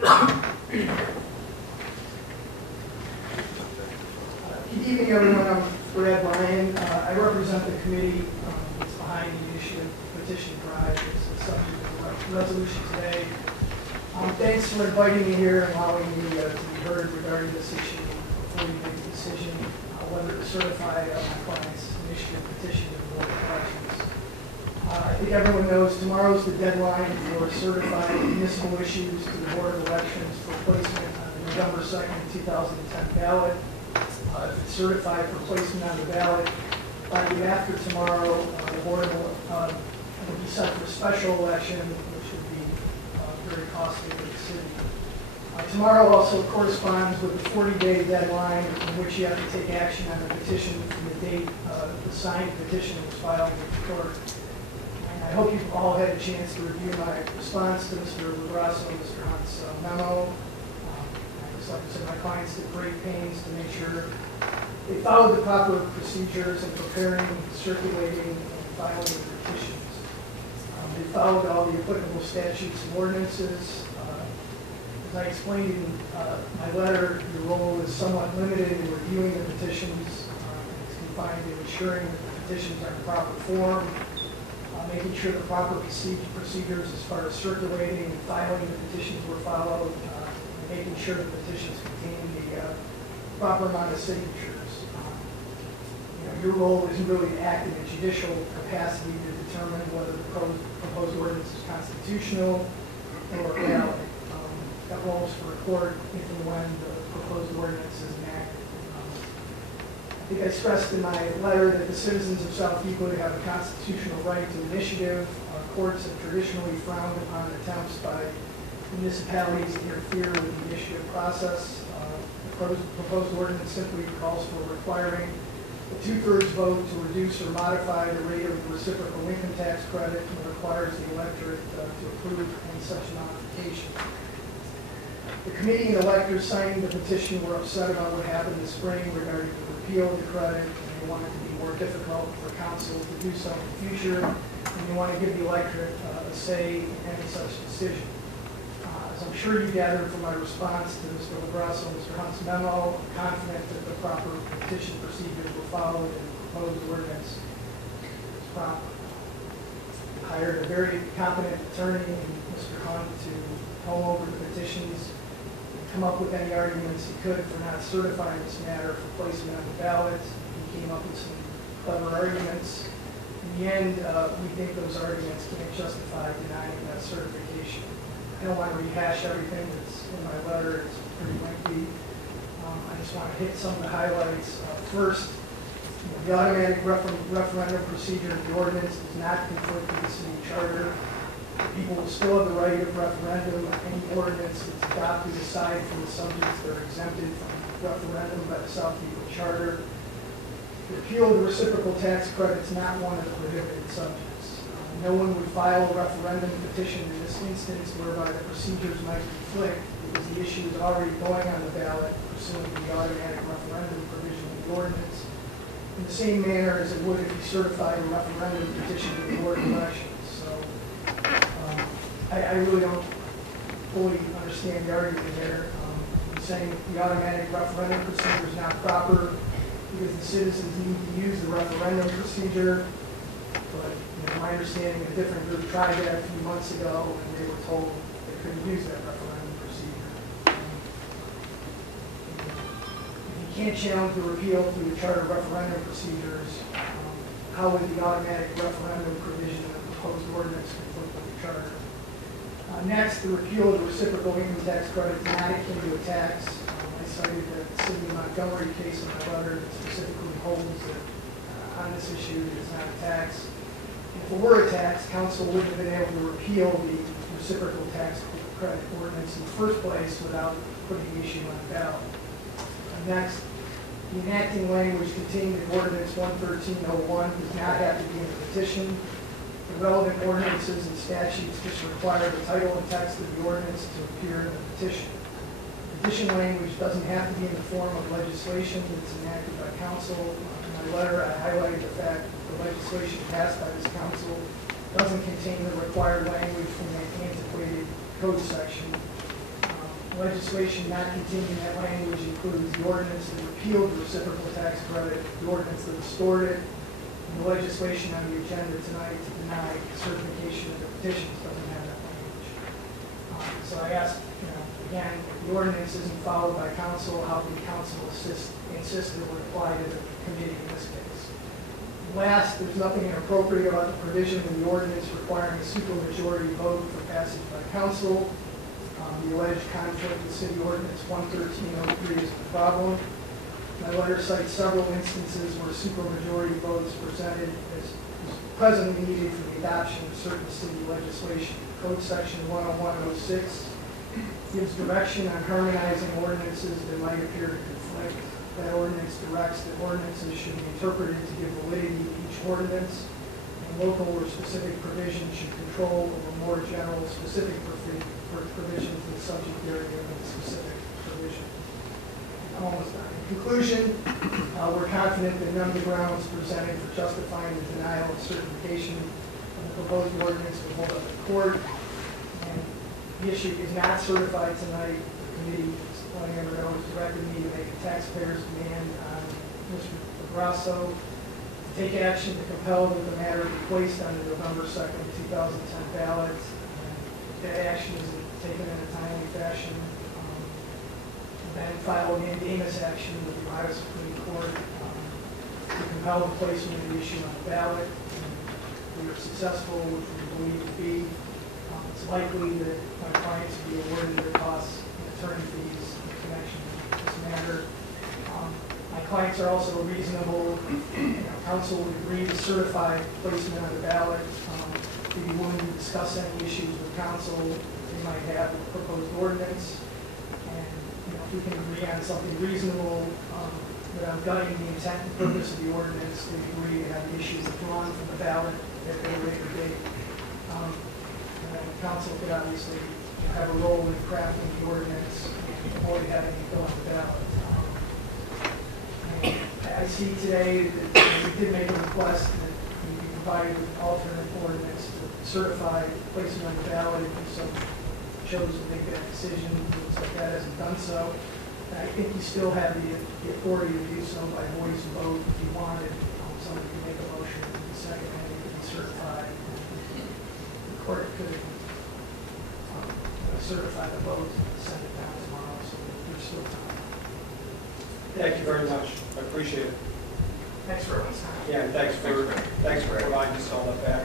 Good evening, everyone. I'm Bryan. I represent the committee that's behind the issue of petition drive. It's the subject of the resolution today. Thanks for inviting me here and allowing me to be heard regarding this issue before you make a decision whether to certify my client's issue of petition to the Board of Elections. I think everyone knows tomorrow's the deadline for certifying municipal issues to the Board of Elections for placement on the November 2nd, 2010 ballot. If it's certified for placement on the ballot, by the after tomorrow, the Board will be set for a special election, which would be very costly for the city. Tomorrow also corresponds with the 40-day deadline in which you have to take action on the petition from the date the signed petition was filed with the clerk. And I hope you've all had a chance to review my response to Mr. Labrasso and Mr. Hunt's memo. Like I said, my clients took great pains to make sure they followed the proper procedures in preparing, circulating, and filing the petitions. They followed all the applicable statutes and ordinances. As I explained in my letter, your role is somewhat limited in reviewing the petitions. It's confined to ensuring that the petitions are in proper form, making sure the proper procedures as far as circulating and filing the petitions were followed, making sure the petitions contain the proper amount of signatures. Your role isn't really to act in a judicial capacity to determine whether the proposed ordinance is constitutional or valid. That role is for a court if and when the proposed ordinance is enacted. I think I stressed in my letter that the citizens of South Euclid have a constitutional right to initiative. Courts have traditionally frowned upon attempts by municipalities to interfere with the initiative process. The proposed ordinance simply calls for requiring a 2/3 vote to reduce or modify the rate of the reciprocal income tax credit and requires the electorate to approve any such modification. The committee and electors signing the petition were upset about what happened this spring regarding the repeal of the credit, and they want it to be more difficult for council to do so in the future, and they want to give the electorate a say in any such decision. As I'm sure you gathered from my response to Mr. Labrasso and Mr. Hunt's memo, I'm confident that the proper petition procedures were followed and the proposed ordinance was proper. I hired a very competent attorney, Mr. Hunt, to comb over the petitions and come up with any arguments he could for not certifying this matter for placement on the ballot. He came up with some clever arguments. In the end, we think those arguments can't justify denying that certification. I don't want to rehash everything that's in my letter. It's pretty lengthy. I just want to hit some of the highlights. First, the automatic referendum procedure of the ordinance does not conflict with the city charter. People will still have the right of referendum on any ordinance that's adopted aside from the subjects that are exempted from referendum by the South Euclid Charter. The repeal of the reciprocal tax credit is not one of the prohibited subjects. No one would file a referendum petition in this instance whereby the procedures might conflict because the issue is already going on the ballot pursuant to the automatic referendum provision of the ordinance, in the same manner as it would if you certified a referendum petition to the Board of Elections. So I really don't fully understand the argument there. I'm saying the automatic referendum procedure is not proper because the citizens need to use the referendum procedure. But my understanding, a different group tried that a few months ago, and they were told they couldn't use that referendum procedure. If you can't challenge the repeal through the charter referendum procedures, how would the automatic referendum provision of the proposed ordinance conflict with the charter? Next, the repeal of the reciprocal income tax credit is not akin to a tax. I cited the City of Montgomery case in my letter that specifically holds that on this issue it is not a tax. If it were a tax, council wouldn't have been able to repeal the reciprocal tax credit ordinance in the first place without putting the issue on the ballot. Next, the enacting language contained in Ordinance 11301 does not have to be in the petition. The relevant ordinances and statutes just require the title and text of the ordinance to appear in the petition. The petition language doesn't have to be in the form of legislation that's enacted by council. In my letter, I highlighted the fact that the legislation passed by this council doesn't contain the required language from the antiquated code section. Legislation not containing that language includes the ordinance that repealed the reciprocal tax credit, the ordinance that restored it, and the legislation on the agenda tonight to deny certification of the petitions doesn't have that language. So I asked, again, if the ordinance isn't followed by council, how can council insist it would apply to the committee in this case? Last, there's nothing inappropriate about the provision in the ordinance requiring a supermajority vote for passage by council. The alleged conflict with City Ordinance 11303 is the problem. My letter cites several instances where supermajority votes presented as presently needed for the adoption of certain city legislation. Code Section 10106 gives direction on harmonizing ordinances that might appear to conflict. That ordinance directs that ordinances should be interpreted to give validity to each ordinance, and local or specific provisions should control over more general specific provisions in the subject area of the specific provision. I'm almost done. In conclusion, we're confident that none of the grounds presented for justifying the denial of certification of the proposed ordinance will hold up in court. And the issue is not certified tonight. The committee is letting everyone know it's directed me to make a taxpayer's demand on Mr. Grasso to take action to compel that the matter be placed on the November 2nd, 2010 ballot. That action is taken in a timely fashion. Then file a mandamus action with the Ohio Supreme Court to compel the placement of the issue on the ballot. And we are successful, which we believe to be. It's likely that my clients will be awarded their costs and attorney fees in connection with this matter. My clients are also reasonable. Council would agree to certify placement on the ballot. We'd be willing to discuss any issues with council they might have with the proposed ordinance. And if we can agree on something reasonable without gutting the intent and purpose of the ordinance, we agree to have the issues withdrawn from the ballot at a later date. Council could obviously have a role in crafting the ordinance and avoid having it go on the ballot. I see today that we did make a request that we be provided with an alternate ordinance to certify placement on the ballot if so chose to make that decision. It looks like that hasn't done so. And I think you still have the authority to do so by voice vote if you wanted. Somebody could make a motion in the second and it could be certified. The court could certify the vote and send it down tomorrow, so there's still time. Thank you very much. I appreciate it. Thanks for everyone's time. Yeah, and thanks for providing us all that back.